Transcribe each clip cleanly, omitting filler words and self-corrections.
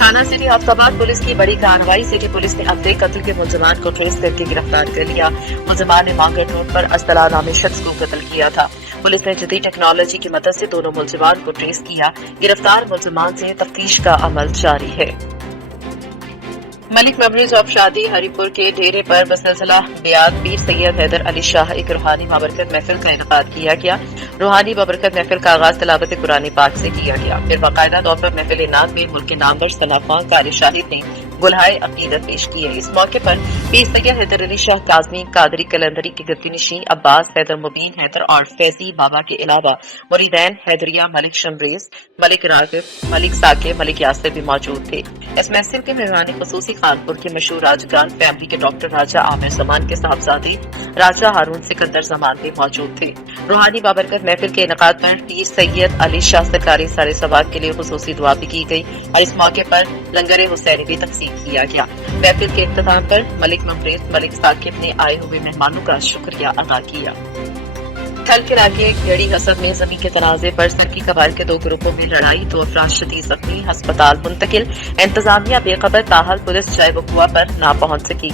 थाना city आफताबाद police की बड़ी कार्रवाई। सिटी पुलिस ने अब तक कत्ल के मुलजमान को ट्रेस करके गिरफ्तार कर लिया। मुलजमान ने मांगट रोड पर असतला नामी शख्स को कत्ल किया था। पुलिस ने जदीद टेक्नोलॉजी की मदद से दोनों मुलजमान को ट्रेस किया। गिरफ्तार मुलजमान से तफ्तीश का अमल जारी है। मलिक मेमोरीज ऑफ शादी हरिपुर के डेरे पर बसलसला बियाद पीर सैयद हैदर अली शाह एक रूहानी बाबरकत महफिल का इनेकाद किया गया। रूहानी बाबरकत महफिल का आगाज तलावत कुरान पाक से किया गया। फिर बाकायदा तौर पर महफिल नाद में मुल्क के नामवर सनाफा कारी शाहिद ने गुलहाए अकीदत पेश की है। इस मौके पर पीर सैयद हैदर अली शाह काजमी कादरी कलंदरी के गद्दीनशीं अब्बास हैदर मुबीन हैदर और फैजी बाबा के अलावा मुरीदैन हैदरिया मलिक शमरेज मलिक रागिब मलिक साके मलिक यासिर भी मौजूद थे। इस महफिल के मेहमानी खसूसी कानपुर के मशहूर राजगान फैमिली के डॉक्टर राजा आमिर जमान के साहबजादे राजा हारून सिकंदर जमान भी मौजूद थे। रूहानी बाबरकत महफिल के इनेकाद पर पीर सैयद अली शाह सरकारी सारे सवाब के लिए खसूसी दुआ भी की गई और इस मौके पर लंगर हुसैनी भी तकसीम किया गया। महफिल के इख्तिताम पर मलिक ममरेज मलिक साकिब ने आए हुए मेहमानों का शुक्रिया अदा किया। थल के इलाके गड़ी हसब में जमीन के तनाजे पर सरकी कबाइल के दो ग्रुपों में लड़ाई, 2 अफराद शदीद जख्मी, अस्पताल मुंतकिल। इंतजामिया बेखबर, ताहल पुलिस जाए वकुआ पर ना पहुंच सकी।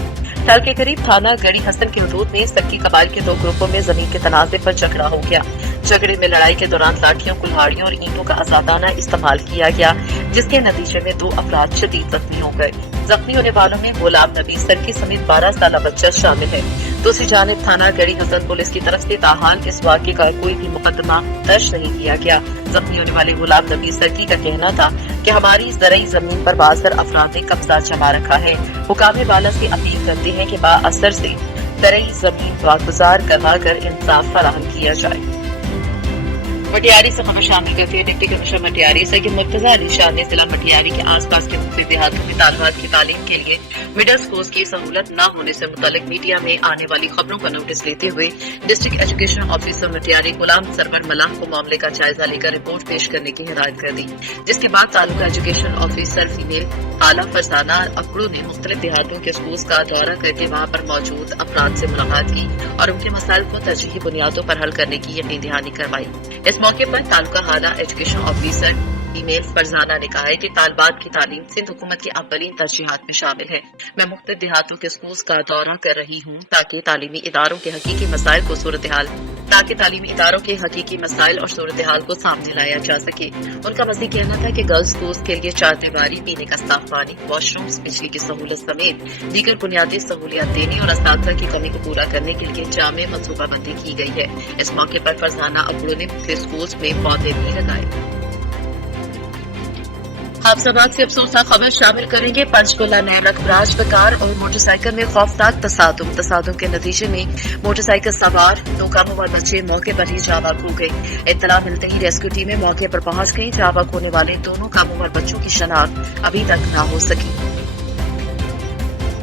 थल के करीब थाना गड़ी हसन के हदूद में सरकी कबाइल के 2 ग्रुपों में जमीन के तनाजे पर झगड़ा हो गया। झगड़े में लड़ाई के दौरान लाठियों, कुल्हाड़ियों और ईंटों का आजादाना इस्तेमाल किया गया, जिसके नतीजे में 2 अफराद शदीद जख्मी हो गए। जख्मी होने वालों में गुलाम नबी सरकी समेत 12 साल बच्चा शामिल है। दूसरी जानिब थाना गड़ी हसन पुलिस की तरफ से ताहाल इस वाक़े का कोई भी मुकदमा दर्ज नहीं किया गया। जख्मी होने वाले गुलाम नबी सरकी का कहना था कि हमारी ज़रई जमीन पर बासर अफराद ने कब्जा जमा रखा है। हुकाम बाला से अपील करते हैं कि बाअसर से ज़रई जमीन वागुजार करवाकर इंसाफ फराहम किया जाए। मटियारी से खबर शामिल करती है डिप्टी कमिश्नर मटियारी सैयद मुर्तजा अली शाह ने जिला मटियारी के आसपास के मुख्तलिफ देहातों में तालिबात की तालीम के लिए मिडल स्कूल्स की सहूलत न होने से मुतालिक मीडिया में आने वाली खबरों का नोटिस लेते हुए डिस्ट्रिक्ट एजुकेशन ऑफिसर मटियारी गुलाम सरवर मलाह को मामले का जायजा लेकर रिपोर्ट पेश करने की हिदायत कर दी। जिसके बाद तालुका एजुकेशन ऑफिसर फीमेल आला फरजाना अकड़ू ने मुख्तलिफ देहातों के स्कूल्स का दौरा करके वहां पर मौजूद अफराद से मुलाकात की और उनके मसाइल को तरजीही बुनियादों पर हल करने की यकीन दहानी करवाई। इस मौके पर तालुका आला एजुकेशन ऑफिसर फीमेल फरजाना ने कहा है कि तालिबात की तालीम सिंध हुकूमत की अव्वलीन तरजीहात में शामिल है। मैं मुख्तलिफ देहातों के स्कूल्स का दौरा कर रही हूँ ताकि तालीमी इदारों के हकीकी मसाइल और सूरत हाल को सामने लाया जा सके। उनका मज़ीद कहना था कि गर्ल्स स्कूल्स के लिए 4 दीवारी, पीने का साफ पानी, वॉशरूम्स, बिजली की सहूलत समेत दीगर बुनियादी सहूलियात देने और असातिज़ा की कमी को पूरा करने के लिए जामे मनसूबाबंदी की गई है। इस मौके पर फरजाना अब्दू ने मुख्तलिफ स्कूल्स में पौधे भी लगाए। हाफजाबाद से अफसोसनाक खबर शामिल करेंगे। पंचकुला नैरक ब्राज कार और मोटरसाइकिल में खौफनाक तसादुम के नतीजे में मोटरसाइकिल सवार 2 कामोवार बच्चे मौके पर ही जाबाक हो गए। इत्तला मिलते ही रेस्क्यू टीमें मौके पर पहुंच गई। जाबाक होने वाले दोनों कामोवार बच्चों की शनाख्त अभी तक न हो सकी।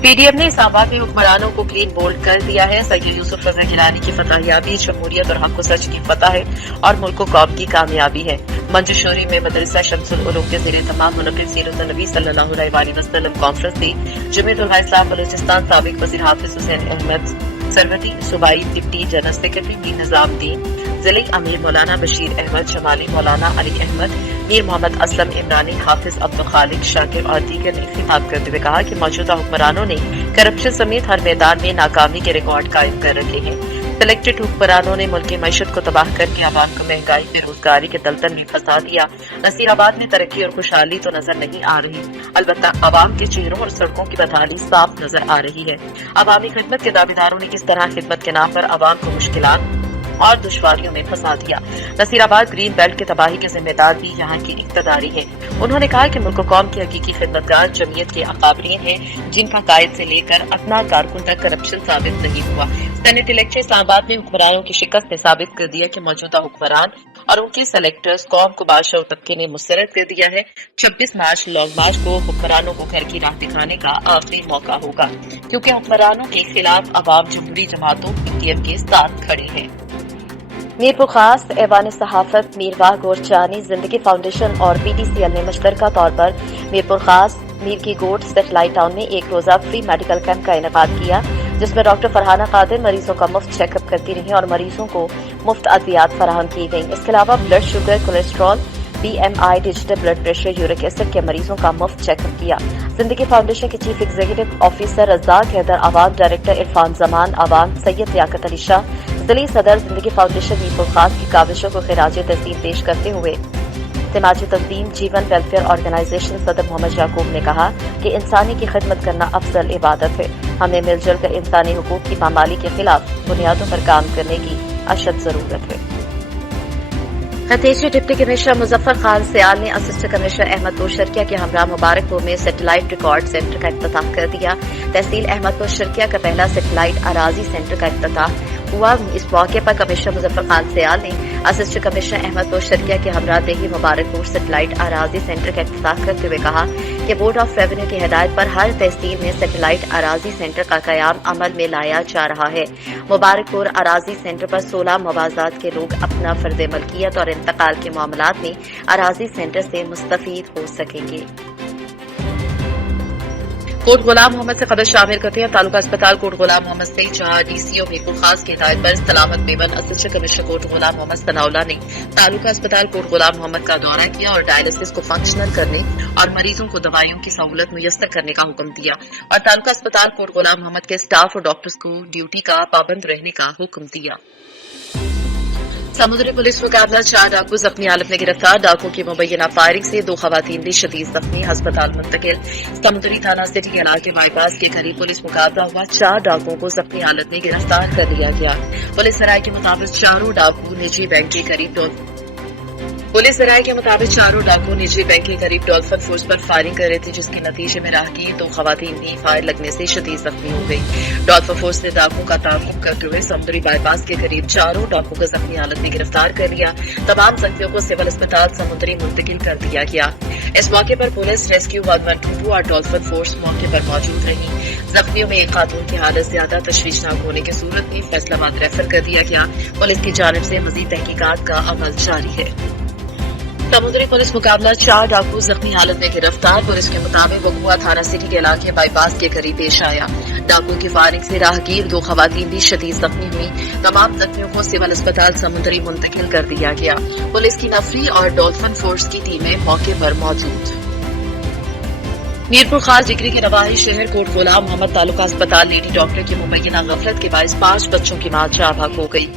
पीडीएम ने इस्लामाबाद में हुक्मरानों को क्लीन बोल्ड कर दिया है। सैयद यूसुफ रज़ा गिलानी की फतहयाबी जमहूरियत और हक व सच की फतह है और मुल्क व कौम की कामयाबी है। मंजूशोरी में मदरसा शम्सुल उलूम के ज़ेरे तमाम मुनक़िद सीरत नबी सल्लल्लाहु अलैहि वसल्लम कॉन्फ्रेंस थी। जमीयत उलमा इस्लाम बलूचिस्तान साबिक वज़ीर हाफिज हुसैन अहमद सरवती सूबाई deputy general secretary Mir Nizamuddin, जिले अमीर मौलाना बशीर अहमद जमाली, मौलाना अली अहमद, मीर मोहम्मद असलम इमरानी, हाफिज अब्दुल खालिक शाकिर और दीगर ने खिताब करते हुए कहा कि मौजूदा हुक्मरानों ने करप्शन समेत हर मैदान में नाकामी के रिकॉर्ड कायम कर रखे हैं। सिलेक्टेड हुक्मरानों ने मुल्क की मईशत को तबाह करके आवाम को महंगाई, बेरोजगारी के दलदल में फंसा दिया। नसीराबाद में तरक्की और खुशहाली तो नजर नहीं आ रही, अलबत्ता आवाम के चेहरों और सड़कों की बदहाली साफ नजर आ रही है। अवामी खिदमत के दावेदारों ने किस तरह खिदमत के नाम पर आवाम को मुश्किलात और दुश्वारियों में फंसा दिया। नसीराबाद ग्रीन बेल्ट की तबाही के जिम्मेदार भी यहाँ की इक़्तिदारी है। उन्होंने कहा कि मुल्क कौम की हकीकी खिदमतगार जमीयत के अकाबरीन हैं, जिनका कायद से लेकर अपना कारकुन तक करप्शन साबित नहीं हुआ। सेनेट इलेक्शन इस्लामाबाद में हुक्मरानों की शिकस्त ने साबित कर दिया कि मौजूदा हुक्मरान और उनके सेलेक्टर्स कौम को बादशाह तबके ने मुस्तरद कर दिया है। 26 मार्च लॉन्ग मार्च को हुक्मरानों को घर की राह दिखाने का आखिरी मौका होगा, क्योंकि हुक्मरानों के खिलाफ अवाम जमहूरी जमातों पीटीएम के साथ खड़े हैं। मीरपुर खास ऐवान सहाफत मीरवाह गोरचानी जिंदगी फाउंडेशन और पीटीसीएल ने मुश्तरका तौर पर मीरपुर खास मीर की गोट सेटेलाइट टाउन में एक रोजा फ्री मेडिकल कैंप का इनेकाद किया, जिसमें डॉक्टर फरहाना कादिर मरीजों का मुफ्त चेकअप करती रही और मरीजों को मुफ्त अद्वियात फराहम की गई। इसके अलावा blood sugar, cholesterol, BMI digital blood pressure uric acid के मरीजों का मुफ्त चेकअप किया। जिंदगी फाउंडेशन के chief executive officer Razzaq Haider, अवाम डायरेक्टर इरफान जमान, अवाम सैयद लियाकत अली शाह, जिली सदर जिंदगी फाउंडेशन मीरपुर खास की काविशों को खिराज तहसीन पेश करते हुए समाजी तंजीम जीवन वेलफेयर ऑर्गेनाइजेशन सदर मोहम्मद याकूब ने कहा कि इंसानी की खिदमत करना अफजल इबादत है। हमें मिलजुल कर इंसानी हुकूक की पामाली के खिलाफ बुनियादों पर काम करने की अशद जरूरत है। खतीजी डिप्टी कमिश्नर मुजफ्फर खान सियाल ने असिस्टेंट कमिश्नर अहमदपुर शर्किया के हमरा मुबारकपुर में सैटेलाइट रिकॉर्ड सेंटर का इफ्तिताह कर दिया। तहसील अहमदपुर शर्किया का पहला सैटेलाइट अराजी सेंटर का इफ्तिताह हुआ। इस मौके पर कमिश्नर मुजफ्फर खान सियाल ने असिस्टेंट कमिश्नर अहमदपुर शर्किया के हमरा देही मुबारकपुर सैटेलाइट अराजी सेंटर का इफ्तिताह करते हुए कहा कि बोर्ड ऑफ रेवेन्यू की हिदायत पर हर तहसील में सैटेलाइट अराजी सेंटर का कयाम अमल में लाया जा रहा है। मुबारकपुर अराजी सेंटर पर 16 मवाजात के लोग अपना फर्द मलकियत और इंतकाल के मामलात में अराजी सेंटर से मुस्तफीद हो सकेंगे। कोट गुलाम मोहम्मद से खबर शामिल करते हैं। तालुका अस्पताल कोट गुलाम मोहम्मद से जहां DCO मीरपुर खास की हिदायत पर सलामत मेमन असिस्टेंट कमिश्नर कोट गुलाम मोहम्मद सनाउल्लाह ने तालुका अस्पताल कोट गुलाम मोहम्मद का दौरा किया और डायलिसिस को फंक्शनल करने और मरीजों को दवाइयों की सहूलत मुयस्सर करने का हुक्म दिया और तालुका अस्पताल कोट गुलाम मोहम्मद के स्टाफ और डॉक्टर्स को ड्यूटी का पाबंद रहने का हुक्म दिया। समुद्री पुलिस मुकाबला 4 डाकू जख्मी हालत में गिरफ्तार। डाकू की मुबैना फायरिंग से 2 खवातीन भी शदीद जख्मी, अस्पताल मुंतकिल। समुद्री थाना सिटी के इलाके बाईपास के करीब पुलिस मुकाबला हुआ। 4 डाकुओं को जख्मी हालत में गिरफ्तार कर लिया गया। पुलिस राय के मुताबिक चारों डाकू निजी बैंक के करीब डॉल्फिन फोर्स पर फायरिंग कर रहे थे, जिसके नतीजे में राहगीर 2 खवातीन भी फायर लगने से शदीद जख्मी हो गई। डॉल्फिन फोर्स ने डाकुओं का ताक़ुब करते हुए समुद्री बाईपास के करीब चारों डाकुओं को जख्मी हालत में गिरफ्तार कर लिया। तमाम जख्मियों को सिविल अस्पताल समुद्री मुंतकिल कर दिया गया। इस मौके पर पुलिस, रेस्क्यू 112 और डॉल्फिन फोर्स मौके पर मौजूद रही। जख्मियों में एक खातून की हालत ज्यादा तशवीशनाक होने की सूरत में फैसलाबाद रेफर कर दिया गया। पुलिस की जानिब से मजीद तहकीकात का अमल जारी है। समुद्री पुलिस मुकाबला 4 डाकू जख्मी हालत में गिरफ्तार। पुलिस के मुताबिक वकुआ थाना सिटी के इलाके बाईपास के करीब पेश आया। डाकू की फायरिंग से राहगीर 2 खवातीन भी शदीद जख्मी हुई। तमाम जख्मियों को सिविल अस्पताल समुद्री मुंतकिल कर दिया गया। पुलिस की नफरी और डॉल्फिन फोर्स की टीमें मौके पर मौजूद। मीरपुर खास डिग्री के नवाही शहर कोट गुलाम मोहम्मद तालुका अस्पताल लेडी डॉक्टर की मुबैना गफलत के बायस 5 बच्चों की मां जाबाक हो गई।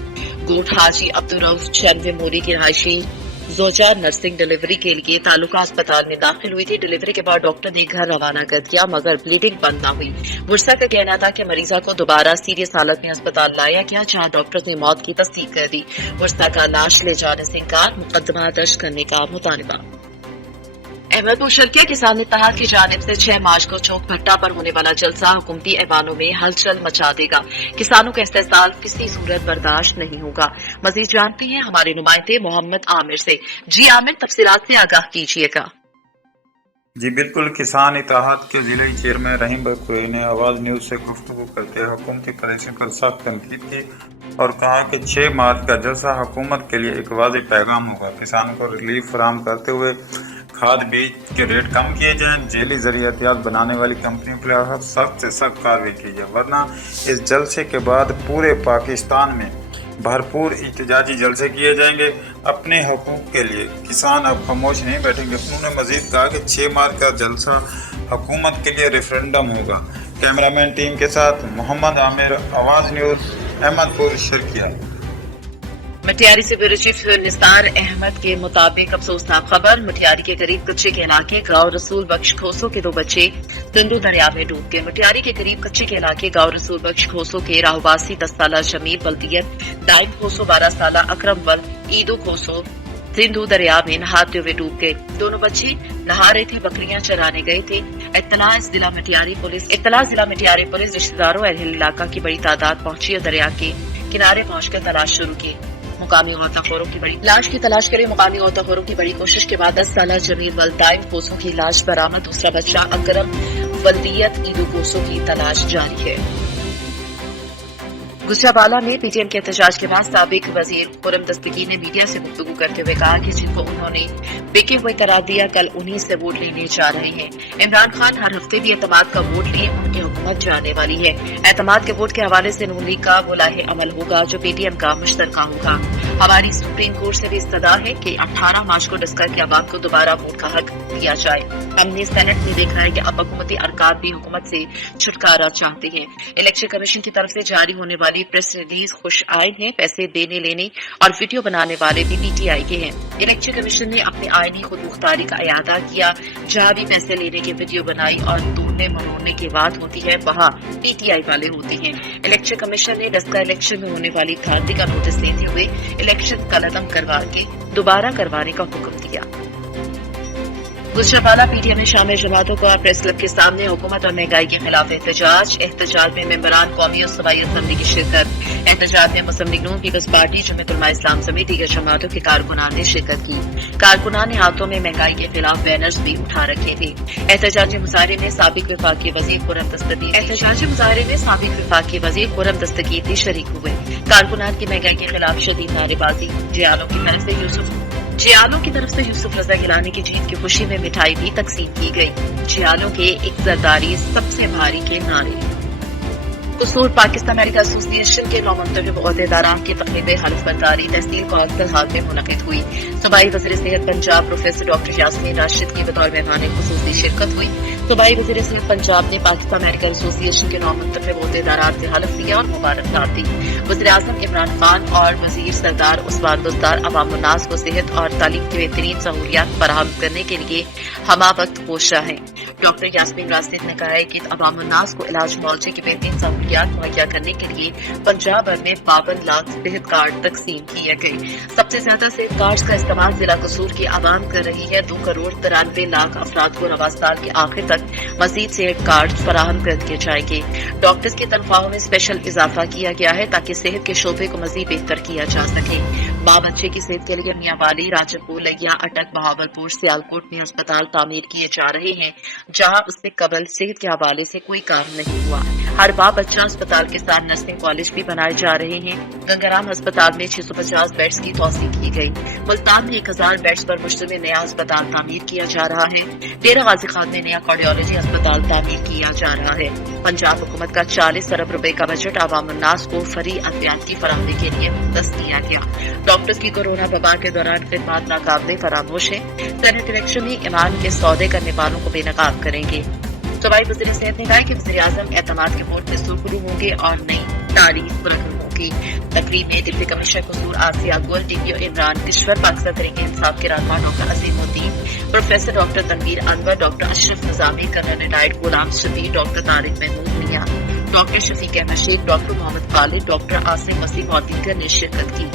गोट हाजी अब्दुर्रऊफ 96 मोरी की रहायशी जोजा नर्सिंग डिलीवरी के लिए तालुका अस्पताल में दाखिल हुई थी। डिलीवरी के बाद डॉक्टर ने घर रवाना कर दिया, मगर ब्लीडिंग बंद न हुई। वर्षा का कहना था कि मरीजा को दोबारा सीरियस हालत में अस्पताल लाया गया, जहां डॉक्टर्स ने मौत की तस्दीक कर दी। वर्षा का लाश ले जाने से इनकार, मुकदमा दर्ज करने का मुतालबा। अहमदपुर शर्किया किसान इत्तेहाद की जानिब से 6 मार्च को चौक भट्टा पर होने वाला जलसा हुकूमती ऐवानों में हलचल मचा देगा। किसानों का इस्तेहसाल किसी सूरत बर्दाश्त नहीं होगा। मजीद जानते हैं हमारे नुमाइंदे मोहम्मद आमिर से। जी आमिर, तफसीलात से आगाह कीजिएगा। जी बिल्कुल, किसान इत्तेहाद के जिले चेयरमैन रहीम बखोई ने आवाज न्यूज से गुफ्तगू करते हुए हुकूमती पॉलिसी पर सख्त तनकीद की और कहा कि 6 मार्च का जलसा हुकूमत के लिए एक वाज़ेह पैगाम होगा। किसानों को रिलीफ फराहम करते हुए खाद बीज के रेट कम किए जाएं, जेली ज़रियातियात बनाने वाली कंपनियों के खिलाफ सख्त से सख्त कार्रवाई की जाए, वरना इस जलसे के बाद पूरे पाकिस्तान में भरपूर एहतजाजी जलसे किए जाएंगे अपने हकूक़ के लिए। किसान अब खामोश नहीं बैठेंगे। उन्होंने मजीद कहा कि 6 मार्च का जलसा हुकूमत के लिए रेफरेंडम होगा। कैमरामैन टीम के साथ मोहम्मद आमिर, आवाज़ न्यूज़, अहमदपुर शर्किया। मटियारी से ब्यूरो चीफ निसार अहमद के मुताबिक अफसोसनाक खबर, मटियारी के करीब कच्चे के इलाके गांव रसूल बख्श खोसो के 2 बच्चे सिंधु दरिया में डूब गए। मटियारी के करीब कच्चे के इलाके गांव रसूल बख्श खोसो के राहवासी 10 साला जमील बल्दियत दाइम खोसो 12 साला अकरम वल ईदो खोसो सिंधु दरिया में नहाते हुए डूब गए। दोनों बच्चे नहा रहे थे, बकरियां चराने गए थे। इत्तला जिला मटियारी पुलिस रिश्तेदारों अहल इलाका की बड़ी तादाद पहुंची और दरिया के किनारे पहुंचकर तलाश शुरू की। मुकामी गौताखोरों की बड़ी कोशिश के बाद 10 साला जमील वल दाइम कोसों की लाश बरामद। दूसरा बच्चा अकरम वल्दियत ईदो कोसों की तलाश जारी है। गुजरावाला में पीटीएम के एहतजाज के बाद साबिक वजीर खुर्रम दस्तगीर ने मीडिया से गुफ्तगू करते हुए कहा कि जिनको उन्होंने बिके हुए करार दिया, कल उन्हीं से वोट लेने जा रहे हैं। इमरान खान हर हफ्ते भी एतमाद का वोट लिए उनकी हुकूमत जाने वाली है। एतमाद के वोट के हवाले से नून लीग का वो लाहे अमल होगा जो पीटीएम का मुश्तरका होगा। हमारी सुप्रीम कोर्ट से भी इस्तदा है कि 18 मार्च को डस्का के अवाम को दोबारा वोट का हक दिया जाए। हमने सेनेट में देखा है कि अब हुकूमती अरकान भी हुकूमत से छुटकारा चाहते हैं। इलेक्शन कमीशन की तरफ से जारी होने वाली प्रेस रिलीज खुश आए हैं। पैसे देने लेने और वीडियो बनाने वाले भी पीटीआई के हैं। इलेक्शन कमीशन ने अपने आईनी खुद मुख्तारी का इयादा किया। जहां भी पैसे लेने की वीडियो बनाई और तोड़ने मरोड़ने की बात होती है वहां पीटीआई वाले होते हैं। इलेक्शन कमीशन ने डस्का इलेक्शन में होने वाली धांधली का नोटिस देते हुए इलेक्शन कलअदम करवा के दोबारा करवाने का हुक्म दिया। गुजरावाला पीटीएम में शामिल जमातों का प्रेस क्लब के सामने हुकूमत और महंगाई के खिलाफ एहतजाज में मेंबरान कौमी और सूबाई असम्बली की शिरकत। एहतजाज में मुस्लिम लीग नून पीपल्स पार्टी जमीयत उलमा इस्लाम समेत दीगर जमातों के कारकुनान ने शिरकत की। कारकुनान ने हाथों में महंगाई के खिलाफ बैनर्स भी उठा रखे थे। एहतजाजी मुजाहरे में साबिक विफाकी वजीर खुर्रम दस्तगीर भी शरीक हुए। कारकुनान की महंगाई के खिलाफ शदीद नारेबाजी। जियालों की तरफ से यूसुफ रजा गिलानी की जीत की खुशी में मिठाई भी तकसीम की गई। जियालों के एक जरदारी सबसे भारी के नारे। कसूर पाकिस्तान अमेरिका एसोसिएशन के नौमंतखब ओहदेदारान की तकरीब हल्फ बर्दारी तहसील कौंसिल हाल में मुनक़िद हुई। सूबाई वज़ीर सेहत पंजाब प्रोफेसर डॉक्टर यास्मीन राशिद की बतौर मेहमान खुसूसी शिरकत हुई। सूबाई वज़ीर सेहत पंजाब ने पाकिस्तान अमेरिका एसोसिएशन के नौमंतखब ओहदेदारान से हल्फ लिया और मुबारकबाद दी। वज़ीर आज़म इमरान खान और वज़ीर सरदार उस्मान बुज़दार अवाम-उन्नास को सेहत और तालीम की बेहतरीन सहूलियात फराहम करने के लिए हमा वक्त कोशा है। डॉक्टर यास्मीन राशिद ने कहा है कि अवाम-उन्नास को इलाज मुआवजे की बेहतरीन सहूलियात मुहैया करने के लिए पंजाब भर में 52 लाख सेहत कार्ड तकसीम किए गए। सबसे ज्यादा सेहत कार्ड का इस्तेमाल जिला कसूर की आवाम कर रही है। 2 करोड़ 93 लाख अफराद को रवा साल के आखिर तक मजीद सेहत कार्ड फराहम कर दिए जाएंगे। डॉक्टर्स की तनख्वाहों में स्पेशल इजाफा किया गया है ताकि सेहत के शोबे को मजीद बेहतर किया जा सके। माँ बच्चे की सेहत के लिए मियांवाली, राजपुर, लैया, अटक, बहावलपुर, सियालकोट में अस्पताल तामीर किए जा रहे हैं जहाँ उससे कबल सेहत के हवाले से कोई काम नहीं हुआ। हर माँ बच्चा अस्पताल के साथ नर्सिंग कॉलेज भी बनाए जा रहे हैं। गंगाराम अस्पताल में 650 बेड्स की तौसीक की गई। मुल्तान में 1000 बेड्स पर मुश्तमिल नया अस्पताल तामीर किया जा रहा है। डेरा गाजी खान में नया कार्डियोलॉजी अस्पताल तामीर किया जा रहा है। पंजाब हुकूमत का 40 अरब रुपए का बजट अवाम-उन्नास को फ्री अद्वियात की फराहमी के लिए मुख्तस किया गया। डॉक्टर्स की कोरोना वबा के दौरान खिदमात नाकाबिले फरामोश है। सेनेट इलेक्शन में ईमान के सौदे करने वालों को बेनकाब करेंगे। सूबाई वज़ीर सेहत ने कहा कि वज़ीर आज़म एतमाद के वोट से सुरखरू होंगे और नई तारीख रकम होगी। तकरीब में deputy commissioner Kasur Asiya Gul, DPO Imran Kishwar, Pakistan Tehreek Insaf के रहनुमा doctor Azimuddin, professor doctor Tanveer Anwar, doctor Ashraf Nizami, colonel retired Ghulam Shafi, doctor Tariq Mahmood Mian, doctor Shafiq Ahmed Sheikh, doctor Mohammad Khalid, doctor Asim Waseem और दीगर ने शिरकत की।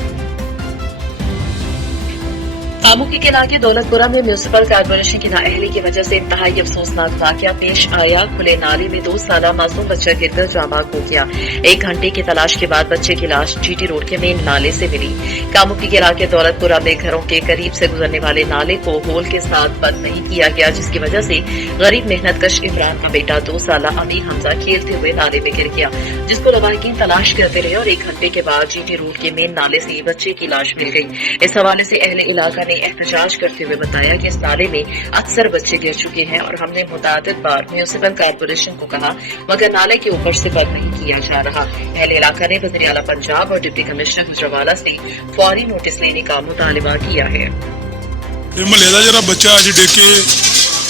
कामुकी के इलाके दौलतपुरा में म्यूनिसिपल कारपोरेशन की नाअहली की वजह से इंतहाई अफसोसनाक वाकया पेश आया। खुले नाले में 2 साला मासूम बच्चा गिरकर जामाक हो गया। 1 घंटे की तलाश के बाद बच्चे की लाश जीटी रोड के मेन नाले से मिली। कामुकी के इलाके दौलतपुरा में घरों के करीब से गुजरने वाले नाले को होल के साथ बंद नहीं किया गया, जिसकी वजह से गरीब मेहनतकश इमरान का बेटा 2 साला अमीर हमजा खेलते हुए नाले में गिर गया, जिसको लवाहिकीन तलाश करते रहे और 1 घंटे के बाद जीटी रोड के मेन नाले से बच्चे की लाश मिल गई। इस हवाले से अहले इलाका ने एहतजाज करते हुए बताया कि इस नाले में अक्सर बच्चे गिर चुके हैं और हमने मुतादिद बार म्यूनिसिपल कारपोरेशन को कहा मगर नाले के ऊपर से बंद नहीं किया जा रहा। अहले इलाका ने वज़ीर आला पंजाब और डिप्टी कमिश्नर गुजरावाला से फौरी नोटिस लेने का मुतालबा किया है। महल्ले का जरा बच्चा अज डिग के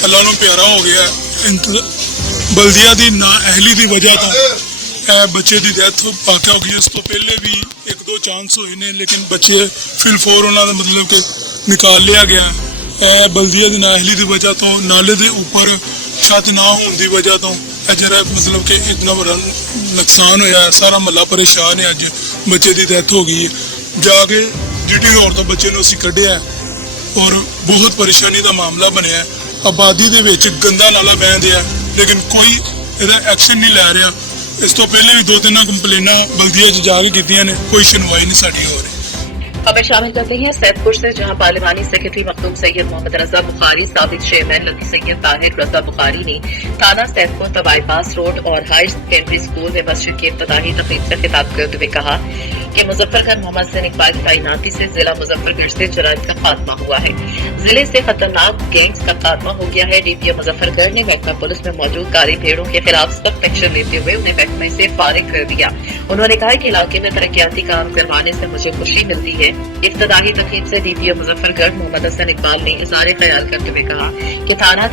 अल्लाह नूं प्यारा हो गया। बल्दिया की नाअहली की वजह तो बच्चे की डेथ वाक़या हो गई। इस तो पहले भी 1-2 चांस हुए ने, लेकिन बच्चे फिलफोर उन्होंने मतलब कि निकाल लिया गया। बल्दिया की नाअहली की वजह तो नाले के ऊपर छत ना होने की वजह तो जरा मतलब कि इतना बड़ा नुकसान होया। सारा महला परेशान है। अज बच्चे की डेथ हो गई है। जाके जीटी रोड तो बच्चे असी कढ़िया और बहुत परेशानी का मामला बनया। आबादी के विच गंदा नाला बह दिया, लेकिन कोई इसका एक्शन नहीं लै रहा। इस तो पहले भी 2-3 कंप्लेना बल्दिया जाके कीतियां ने, कोई सुनवाई नहीं साडी हो रही। खबर शामिल करते हैं सैदपुर से, जहां पार्लिमानी सेक्रेटरी मखदूम सैयद मोहम्मद रजा बुखारी, साबिक चेयरमैन लती सैयद ताहिर रजा बुखारी ने थाना सैदपुर बाईपास रोड और हायर सेकेंडरी स्कूल में मस्जिद की इफ्तिताही तकरीब से खिताब करते हुए कहा कि मुजफ्फरगढ़ मोहम्मद हसन इकबाल की तैनाती से जिला मुजफ्फरगढ़ से जराइम का खात्मा हुआ है। जिले से खतरनाक गैंग्स का खात्मा हो गया है। डीपीओ मुजफ्फरगढ़ ने महकमा पुलिस में मौजूद काली भेड़ों के खिलाफ सख्त एक्शन लेते हुए उन्हें महकमे से फारिग कर दिया। उन्होंने कहा कि इलाके में तरक्याती काम करवाने से मुझे खुशी मिलती है। इफ्तिताही तकरीब से डीपीओ मुजफ्फरगढ़ मोहम्मद हसन इकबाल ने इज़हार ख्याल करते हुए कहा कि थाना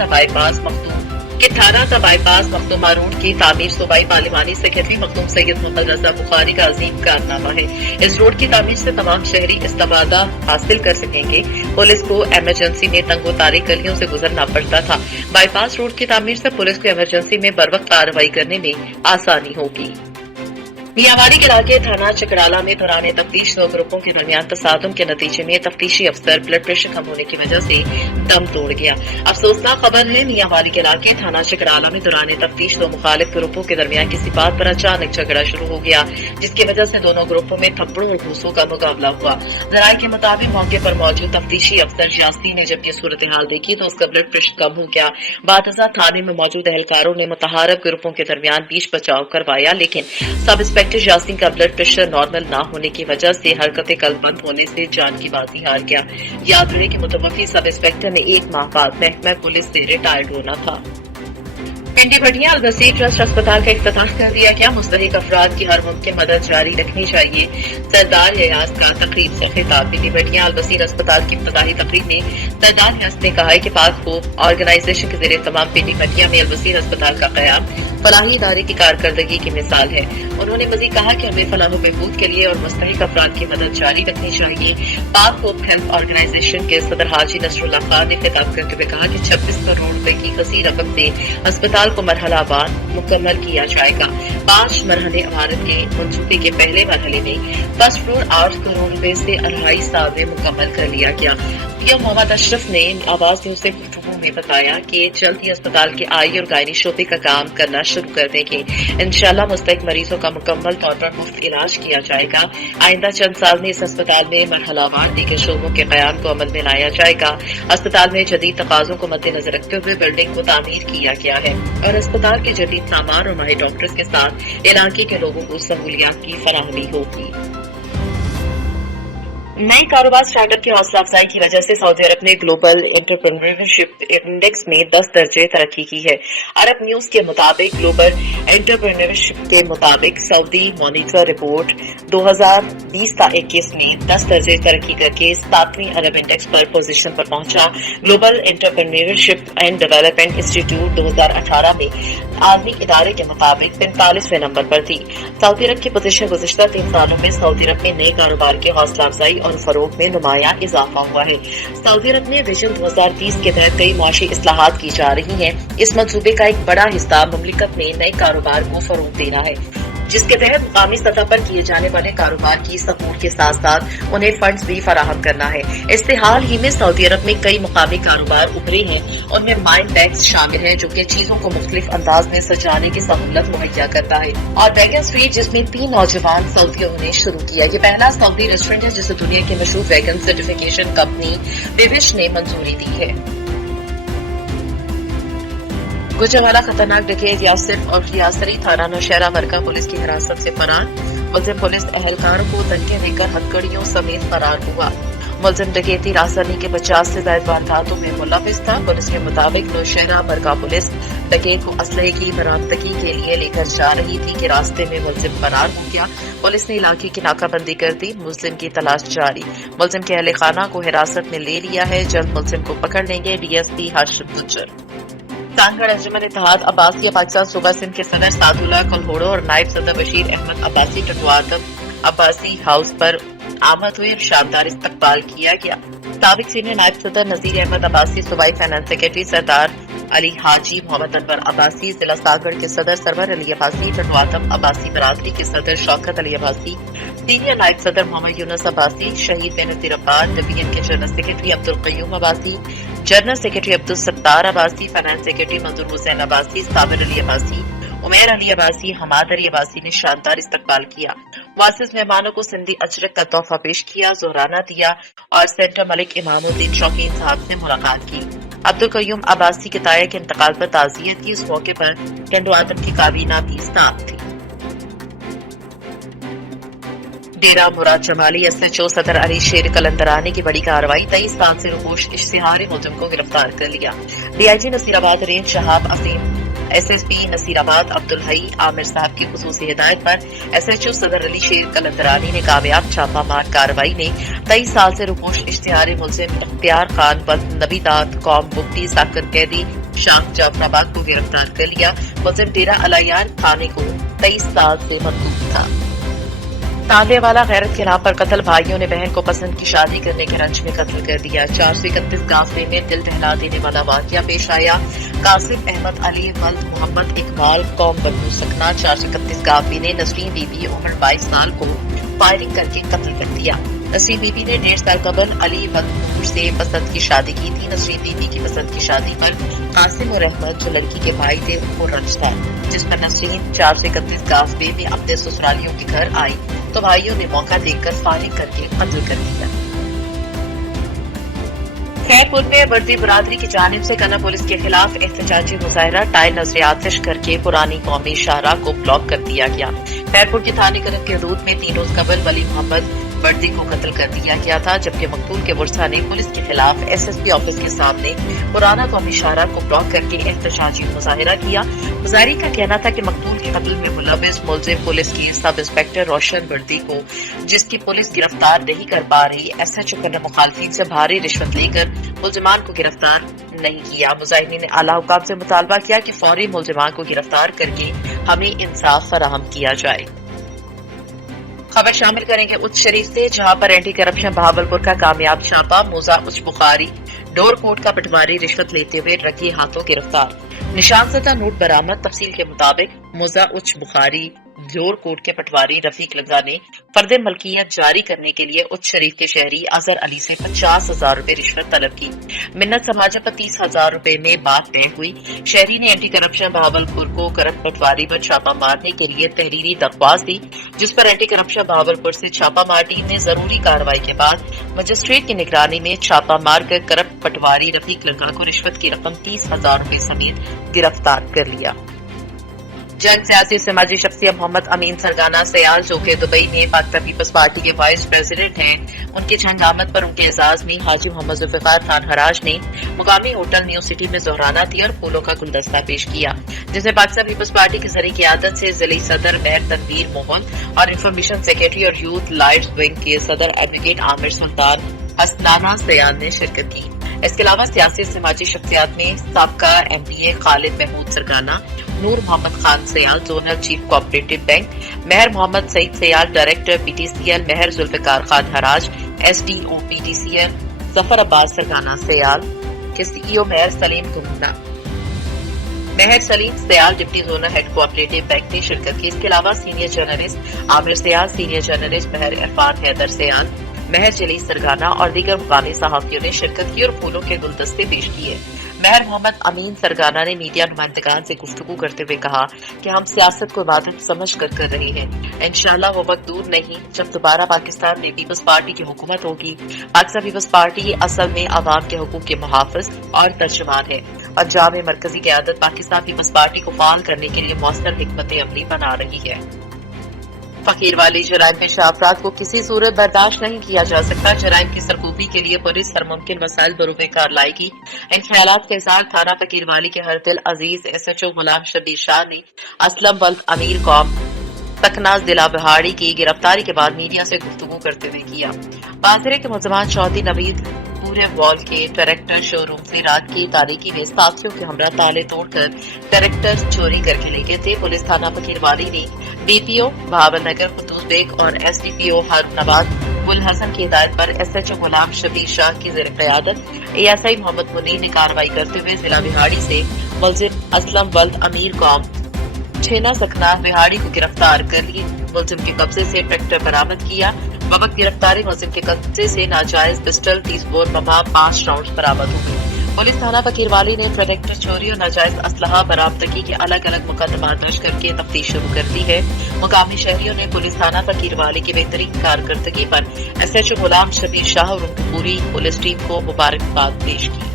बाईपास मखदूमा रोड की तामीर सूबाई पार्लिमानी सेक्रेटरी मखदूम सैयद मोहम्मद रजा बुखारी का अजीम कारनामा है। इस रोड की तामीर से तमाम शहरी इस्तेमादा हासिल कर सकेंगे। पुलिस को इमरजेंसी में तंगोतारी गलियों से गुजरना पड़ता था। बाईपास रोड की तामीर से पुलिस को इमरजेंसी में बर वक्त कार्रवाई करने में आसानी होगी। मियांवाड़ी के इलाके थाना चकराला में दौरान तफ्तीश 2 ग्रुपों के दरमियान तसादुम के नतीजे में तफ्तीशी अफसर ब्लड प्रेशर कम होने की वजह से दम तोड़ गया। अफसोसनाक खबर है, मियांवाड़ी के इलाके थाना चकराला में दौरान तफ्तीश 2 मुखालिफ ग्रुपों के दरमियान किसी बात पर अचानक झगड़ा शुरू हो गया, जिसकी वजह से दोनों ग्रुपों में थप्पड़ों और घूसों का मुकाबला हुआ। जराये के मुताबिक मौके पर मौजूद तफ्तीशी अफसर यासी ने जब ये सूरत हाल देखी तो उसका ब्लड प्रेशर कम हो गया। बादशाह थाने में मौजूद एहलकारों ने मुतहारब ग्रुपों के दरमियान बीच बचाव करवाया, लेकिन सब इंस्पेक्टर यासीन का ब्लड प्रेशर नॉर्मल न होने की वजह से हरकतें कलबंद होने से जान की बाजी हार गया। याद रहे कि मुतवक्की सब इंस्पेक्टर ने 1 माह बाद महकमा पुलिस से रिटायर्ड होना था। पिंडी भटिया अलबसी ट्रस्ट अस्पताल का इफ्तिताह कर दिया गया। मुस्तहिक अफराद की हर मुमकिन मदद जारी रखनी चाहिए। सरदार रियाज का तकरीब से खिताब। पिंडी भटिया अलबसीर अस्पताल की इफ्तिताही तकरीब में सरदार रियाज ने कहा है कि पाक होप ऑर्गेनाइजेशन के जरिए तमाम पिंडी भटिया में अलबसीर अस्पताल का कयाम फलाही इदारे की कारकर्दगी की मिसाल है। उन्होंने मजीद कहा कि हमें फलाह बहबूद के लिए और मुस्तहिक अफराद की मदद जारी रखनी चाहिए। पाक होप हेल्थ ऑर्गेनाइजेशन के सदर हाजी नसरुल्लाह खान ने खिताब करते हुए कहा कि 26 करोड़ रुपए की कसी रकम से अस्पताल को मरहलावार मुकम्मल किया जाएगा। 5 मरहले इमारत के मंसूबे के पहले मरहले में फर्स्ट फ्लोर 8 करोड़ रुपए से 2.5 साल में मुकम्मल कर लिया गया। पीएम मोहम्मद अशरफ ने आवाज न्यूज से गुफ्तगू में बताया कि जल्द ही अस्पताल के आई और गायनी शोबे का काम करना शुरू कर देंगे। इंशाल्लाह मुस्तहिक मरीजों का मुकम्मल तौर पर मुफ्त इलाज किया जाएगा। आइंदा चंद साल में इस अस्पताल में मरहलावार दीगर शोबों के कयाम को अमल में लाया जाएगा। अस्पताल में जदीद तकाजों को मद्देनजर रखते हुए बिल्डिंग को तामीर किया गया है और अस्पताल के जदीद सामान और माहिर डॉक्टर्स के साथ इलाके के लोगों को सहूलियात की फराहमी होगी। नए कारोबार स्टार्टअप की हौसला अफजाई की वजह से सऊदी अरब ने ग्लोबल एंटरप्रेन्योरशिप इंडेक्स में 10 दर्जे तरक्की की है। अरब न्यूज के मुताबिक ग्लोबल एंटरप्रेन्योरशिप के मुताबिक सऊदी मॉनिटर रिपोर्ट 2020-21 में 10 दर्जे तरक्की करके 7वीं अरब इंडेक्स पर पोजीशन पर पहुंचा। Global entrepreneurship and development institute 2018 में आलमी इदारे के मुताबिक 45वें नंबर पर थी। सऊदी अरब की पोजीशन गुज़िश्ता 3 सालों में सऊदी अरब में नए कारोबार की हौसला अफजाई और फरोग में नुमायां इजाफा हुआ है। सऊदी अरब में विजन 2030 के तहत कई मुआशी इस्लाहात की जा रही हैं। इस मंसूबे का एक बड़ा हिस्सा मुमलिकत में नए कारोबार को फरोग देना है, जिसके तहत मुकामी सतह पर किए जाने वाले कारोबार की सहूलियत के साथ साथ उन्हें फंड्स भी फराहम करना है। इससे हाल ही में सऊदी अरब में कई मुकामी कारोबार उभरे हैं। उनमें माइंड बैग्स शामिल है, जो कि चीजों को मुख्तलिफ अंदाज में सजाने की सहूलत मुहैया करता है, और वैगन स्ट्रीट, जिसमें 3 नौजवान सऊदियों ने शुरू किया। ये पहला सऊदी रेस्टोरेंट है जिसे दुनिया की मशहूर वैगन सर्टिफिकेशन कंपनी विविश ने मंजूरी दी है। गुजरावाला खतरनाक डकैत यासिर और रियासरी थाना नौशहरा मरका पुलिस की हिरासत से फरार। मुलजिम पुलिस एहलकारों को धमकियां देकर हथकड़ियों समेत फरार हुआ। मुलजिम डकैती राजधानी के 50 से ज्यादा वारदातों में मुलविस था। पुलिस के मुताबिक नौशहरा मरका पुलिस डकैत को असलहे की बरामदगी के लिए लेकर जा रही थी कि रास्ते में मुलजिम फरार हो गया। पुलिस ने इलाके की नाकाबंदी कर दी। मुलजिम की तलाश जारी। मुलजिम के अहले खाना को हिरासत में ले लिया है। जल्द मुलजिम को पकड़ लेंगे डीएसपी हाशिम गुज्जर। कानगढ़ अंजुमन इत्तेहाद अब्बासी पाकिस्तान सूबा सिंध के सदर सादुल्लाह कलहोड़ो और नायब सदर बशीर अहमद अब्बासी टटवादम अब्बासी हाउस पर आमद हुई और शानदार इस्तकबाल किया गया। साबिक सीनियर नायब सदर नजीर अहमद अब्बासी, सूबाई फाइनेंस सेक्रेटरी सरदार अली हाजी मोहम्मद अनवर अब्बासी, जिला सागड़ के सदर सरवर अली अब्बासी, टटवादम अब्बासी बरादरी के सदर शौकत अली अब्बासी, सीनियर नायब सदर मोहम्मद यूनुस अब्बासी, शहीद बेनजीर अब्बास, डिवीजन के general secretary Abdul Qayyum Abbasi, general secretary Abdul Sattar Abbasi, finance secretary Manzoor Hussain Abbasi, Sabir Ali Abbasi, उमेर अली अब्बासी, हमाद अली अब्बासी ने शानदार इस्तकबाल किया। मुअज़्ज़िज़ मेहमानों को सिंधी अजरक का तोहफा पेश किया, जोराना दिया और सेंटर मलिक इमामुद्दीन शौकीन साहब से मुलाकात की। अब्दुल कयूम अब्बासी के ताया के इंतकाल पर ताज़ियत की। इस मौके पर टेंडो आदम की काबीना भी साथ थी। डेरा मुराद जमाली SHO सदर अली शेर कलंदरानी की बड़ी कार्रवाई, 23 साल से रुपोश इश्तिहारी मुलजिम को गिरफ्तार कर लिया। DIG नसीराबाद रेंज शहाब असीम, SSP नसीराबाद अब्दुल हई आमिर साहब की खुसूसी हिदायत पर SHO सदर अली शेर कलंदरानी ने कामयाब छापामार कार्रवाई में 23 साल से रुपोश इश्तिहारी मुलजिम इख्तियार खान बल्द नबीदात कौम बुक्टी साकर कैदी शाह जाफराबाद को गिरफ्तार कर लिया। मुलजिम डेरा अलायार थाने को 23 साल से मतलूब था। तांबे वाला गैरत के नाम पर कत्ल, भाइयों ने बहन को पसंद की शादी करने के रंज में कत्ल कर दिया। 431 गाफे में दिल दहला देने वाला वाकया पेश आया। कासिम अहमद अली वल्द मोहम्मद इकबाल कौम बन्नू सकना 431 गाफे ने नसरीन बीबी उम्र 22 साल को फायरिंग करके कत्ल कर दिया। नसरीन बीबी ने 1.5 साल कबल अली वल्द नूर से पसंद की शादी की थी। नसरीन बीबी की पसंद की शादी पर कासिम और अहमद जो लड़की के भाई थे उनको रंज था, जिस पर नसरीन 431 गाफे में अपने ससुरालियों के घर आई तो भाइयों ने मौका देखकर फायरिंग करके कत्ल कर दिया। खैरपुर में वर्दी बरादरी की जानिब से कन्ना पुलिस के खिलाफ एहतजाजी मुजाहरा, टायर नजर आतिश करके पुरानी कौमी शाहराह को ब्लॉक कर दिया गया। खैरपुर के थाने करम के हदूद में 3 रोज कबल वली मोहम्मद वर्दी को कत्ल कर दिया गया था, जबकि मकतूल के वर्सा ने पुलिस के खिलाफ SSP ऑफिस के सामने पुराना कौमी शाहराह को ब्लॉक करके एहतजाजी मुजाहरा किया। मुजाहरी का कहना था कि मकतूल के कत्ल में मुलविस मुलजिम पुलिस की सब इंस्पेक्टर रोशन वर्दी को, जिसकी पुलिस गिरफ्तार नहीं कर पा रही, SHO करने मुखालफिन से भारी रिश्वत लेकर मुलजिमान को गिरफ्तार नहीं किया। मुजाहिरीन ने आला हुकाम से मुतालबा किया कि फौरी मुलजिमान को गिरफ्तार करके हमें इंसाफ फराहम किया जाए। खबर शामिल करेंगे उच्च शरीफ से, जहां पर एंटी करप्शन बहावलपुर का कामयाब छापा। मोजा उच्च बुखारी डोर कोट का पटवारी रिश्वत लेते हुए रंगे हाथों गिरफ्तार। निशान सतह नोट बरामद। तफसील के मुताबिक मोजा उच्च बुखारी डोर कोट के पटवारी रफीक लंगा ने फर्द मलकियत जारी करने के लिए उच्च शरीफ के शहरी अजहर अली से 50,000 रुपए रिश्वत तलब की। मिन्नत समाजा पर 30,000 रुपए में बात तय हुई। शहरी ने एंटी करप्शन बहावलपुर को करप्ट पटवारी पर छापा मारने के लिए तहरीरी दरख्वास्त दी, जिस पर एंटी करप्शन बहावलपुर से छापामार टीम ने जरूरी कार्रवाई के बाद मजिस्ट्रेट की निगरानी में छापा मारकर करप्ट पटवारी रफीक लंगा को रिश्वत की रकम 30,000 रुपए समेत गिरफ्तार कर लिया। जंग सियासी समाजी शख्सियत मोहम्मद अमीन सरगाना सयाल, जो कि दुबई में पाकिस्तान पीपल्स पार्टी के वाइस प्रेसिडेंट हैं, उनकी जंग आमद पर उनके एजाज में हाजी मोहम्मद जुल्फिकार खान हराज ने मुकामी होटल न्यू सिटी में जोहराना दी और फूलों का गुलदस्ता पेश किया, जिसमें पाकिस्तान पीपल्स पार्टी की जरी क़यादत से जिले सदर मेहर तनवीर मोहन और इंफॉर्मेशन सेक्रेटरी और यूथ लाइट्स विंग के सदर एडवोकेट आमिर सुल्तान हसनाना सयाल ने शिरकत की। इसके अलावा सियासी समाजी शख्सियात में साबका MPA Khalid Mahmood Sargana, Noor Mohammad Khan Sial zonal chief cooperative bank, Mehar Mohammad Saeed Sial director PTCL, Mehar Zulfiqar Khan Haraj SDO PTCL, Zafar Abbas Sargana Sial के CEO Mehar Saleem Gumna, Mehar Saleem Sial deputy zonal head cooperative bank ने शिरकत की। इसके अलावा senior journalist Amir Sial, senior journalist Mehar Irfan Haider Sial, Mehar Jalil Sargana और दीगर मुकामी सहाफियों ने शिरकत की और फूलों के गुलदस्ते पेश किए। मेहर मोहम्मद अमीन सरगाना ने मीडिया नुमाइंदगान से गुफ्तगू करते हुए कहा कि हम सियासत को इबादत समझ कर रहे हैं। इंशाअल्लाह वो वक्त दूर नहीं जब दोबारा पाकिस्तान में पीपल्स पार्टी की हुकूमत होगी। पाकिस्तान पीपल्स पार्टी असल में अवाम के हुकूक के मुहाफिज और तर्जुमान है और जामे मरकजी क़यादत पाकिस्तान पीपल्स पार्टी को फाल करने के लिए मौसर हिकमत अमली बना रही है। फकीर वाली जराइम पेशा अफराद को किसी सूरत बर्दाश्त नहीं किया जा सकता। जराइम की सरकूबी के लिए पुलिस हर मुमकिन वसाइल बरूए कार लाएगी। इन ख्यालात के साथ थाना फकीर वाली के हर दिल अजीज SHO गुलाम शबीर शाह ने असलम वल्द अमीर कौम तकनाज जिला बिहाड़ी की गिरफ्तारी के बाद मीडिया से गुफ्तगू करते हुए किया। बाजरे के मुलजमान चौधरी नवीद पूरे वॉल के ट्रैक्टर शोरूम से रात की तारीकी में साथियों के हमरा ताले तोड़कर ट्रैक्टर चोरी करके ले गए थे। पुलिस थाना फकीरवाली ने DPO भावल नगर कुतूस बेग और SDPO हारूनाबाद गुल हसन की हिदायत पर SHO गुलाम शबीर शाह की ज़ेर क़यादत ASI मोहम्मद मुनीर ने कार्रवाई करते हुए जिला बिहाड़ी से मुलजिम असलम वल्द अमीर कौम छेना सकना बिहाड़ी को गिरफ्तार कर लिए। मुलजिम के कब्जे से ट्रैक्टर बरामद किया। वक्त गिरफ्तारी मुलजिम के कब्जे से नाजायज पिस्टल 30 बोर बमा 5 राउंड बरामद हुए। पुलिस थाना फकीरवाली ने ट्रैक्टर चोरी और नाजायज असलहा बरामदगी के अलग अलग मुकदमा दर्ज करके तफ्तीश शुरू कर दी है। मुकामी शहरियों ने पुलिस थाना फकीरवाली की बेहतरीन कारकर्दगी पर SHO गुलाम शबीर शाह और उनकी पूरी पुलिस टीम को मुबारकबाद पेश की।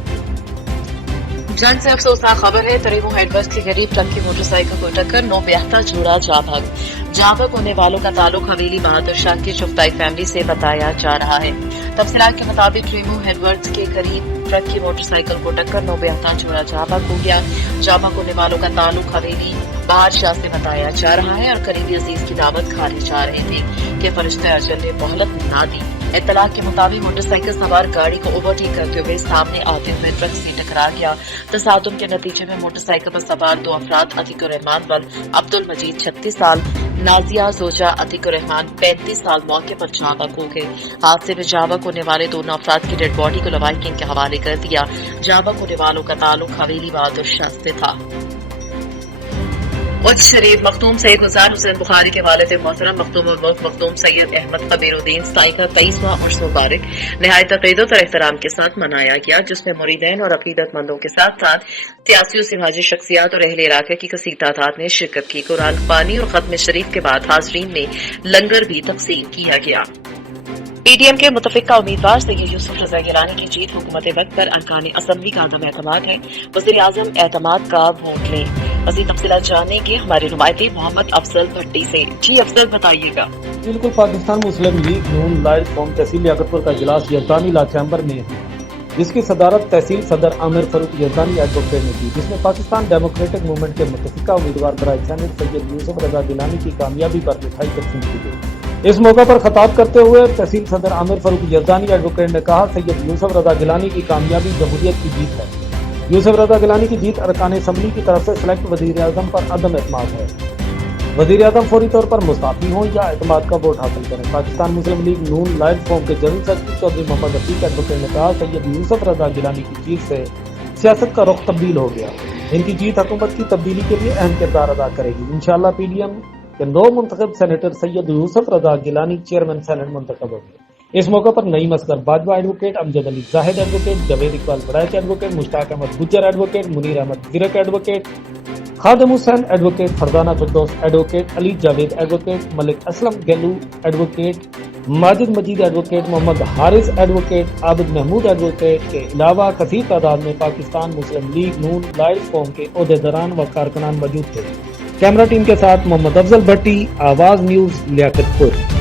जन से अफसोसनाक खबर है, तरेमू हेडवर्स के करीब ट्रक की मोटरसाइकिल को टक्कर, 9 बेहतर जोड़ा जाँ भाग होने वालों का ताल्लुक हवेली बहादुर शाह की चुगताई फैमिली से बताया जा रहा है। तफसीलात के मुताबिक रेमू हेडवर्स के करीब ट्रक की मोटरसाइकिल को टक्कर, 9 बेहतर जोड़ा जाँ भाग हो गया। जाँ भाग होने वालों का ताल्लुक हवेली बहादुर शाह से बताया जा रहा है और करीबी अजीज की दावत खाने जा रहे थे कि फरिश्ते अजल ने मोहलत ना दी। इत्तला के मुताबिक मोटरसाइकिल सवार गाड़ी को ओवरटेक करते हुए सामने आते हुए ट्रक से टकरा गया। तसादुम के नतीजे में मोटरसाइकिल पर सवार 2 अफराद अतीकुर रहमान व अब्दुल मजीद 36 साल, नाजिया जोजा अतीकुर रहमान 35 साल मौके पर जाँ भाग हो गए। हादसे में जाँ भाग होने वाले दोनों अफराद की डेड बॉडी को लवाहिकीन के हवाले कर दिया। जाँ भाग होने वालों का ताल्लुक हवेली बहादुर शाह से था। उच्च शरीफ मखदूम सैयद गुलजार हुसैन बुखारी के वालिद मोहतरम मखदूम मुल्क मखदूम सैयद अहमद कबीरुद्दीन साई का 23वां उर्स मुबारक निहायत अक़ीदत और एहतराम के साथ मनाया गया, जिसमें मुरीदैन और अक़ीदतमंदों के साथ साथ सियासी और समाजी शख्सियात और अहले इलाके की कसीर तादाद ने शिरकत की। कुरान पानी और खत्म शरीफ के बाद हाज़रीन में लंगर भी तक़सीम किया गया। पीडीएम के मुतफ़िका उम्मीदवार सैयद यूसुफ रज़ा गिलानी की जीत हुकूमत वक्त पर अरकान असम्बली का अदम एतमाद है। वज़ीर आज़म एतमाद का वोट लें। मज़ीद तफ़सीलात जानेंगे हमारे नुमाइंदे मोहम्मद अफजल भट्टी से। जी अफजल बताइएगा। बिल्कुल, पाकिस्तान मुस्लिम लीग नून लाइट कौम तहसील लियाकतपुर का इजलास यजदानी ला चैम्बर में है, जिसकी सदारत तहसील सदर आमिर फरूक यजदानी एडवोकेट ने की, जिसमें पाकिस्तान डेमोक्रेटिक मूवमेंट के मुतफ़िका उम्मीदवार बराए सेनेट सैयद यूसुफ रज़ा गिलानी की कामयाबी पर मिठाई तकसीम की गई। इस मौके पर खिताब करते हुए तहसील सदर आमिर फरूक यजदानी एडवोकेट ने कहा, सैयद यूसुफ रज़ा गिलानी की कामयाबी जमहूरियत की जीत है। यूसुफ रज़ा गिलानी की जीत अरकान असम्बली की तरफ से सिलेक्ट वज़ीर आज़म पर अदम एतमाद है। वज़ीर आज़म फौरी तौर पर मुस्ताफी हों या एतमाद का वोट हासिल करें। पाकिस्तान मुस्लिम लीग नून लाइट कौम के general secretary Chaudhry Mohammad Rafiq advocate ने कहा, सैयद यूसुफ रज़ा गिलानी की जीत से सियासत का रुख तब्दील हो गया। इनकी जीत हुकूमत की तब्दीली के लिए अहम किरदार अदा करेगी। इंशाअल्लाह पीडीएम के 9 मुंतखब senator Syed Yousuf Raza Gilani chairman senate मुंतखब होंगे। इस मौके पर Naeem Asghar Bajwa advocate, Amjad Ali Zahid advocate, Javed Iqbal Badaich advocate, Mushtaq Ahmed Gujjar advocate, Munir Ahmed Girak advocate, Khadim Hussain advocate, Fardana Firdous advocate, Ali Javed advocate, Malik Aslam Gelu advocate, Majid Majeed advocate, Mohammad Haris advocate, Abid Mahmood advocate के अलावा कसीर तादाद में पाकिस्तान मुस्लिम लीग नून लाइट कौम के ओहदेदारान व कारकुनान मौजूद थे। कैमरा टीम के साथ मोहम्मद अफजल भट्टी, आवाज न्यूज लियाकतपुर।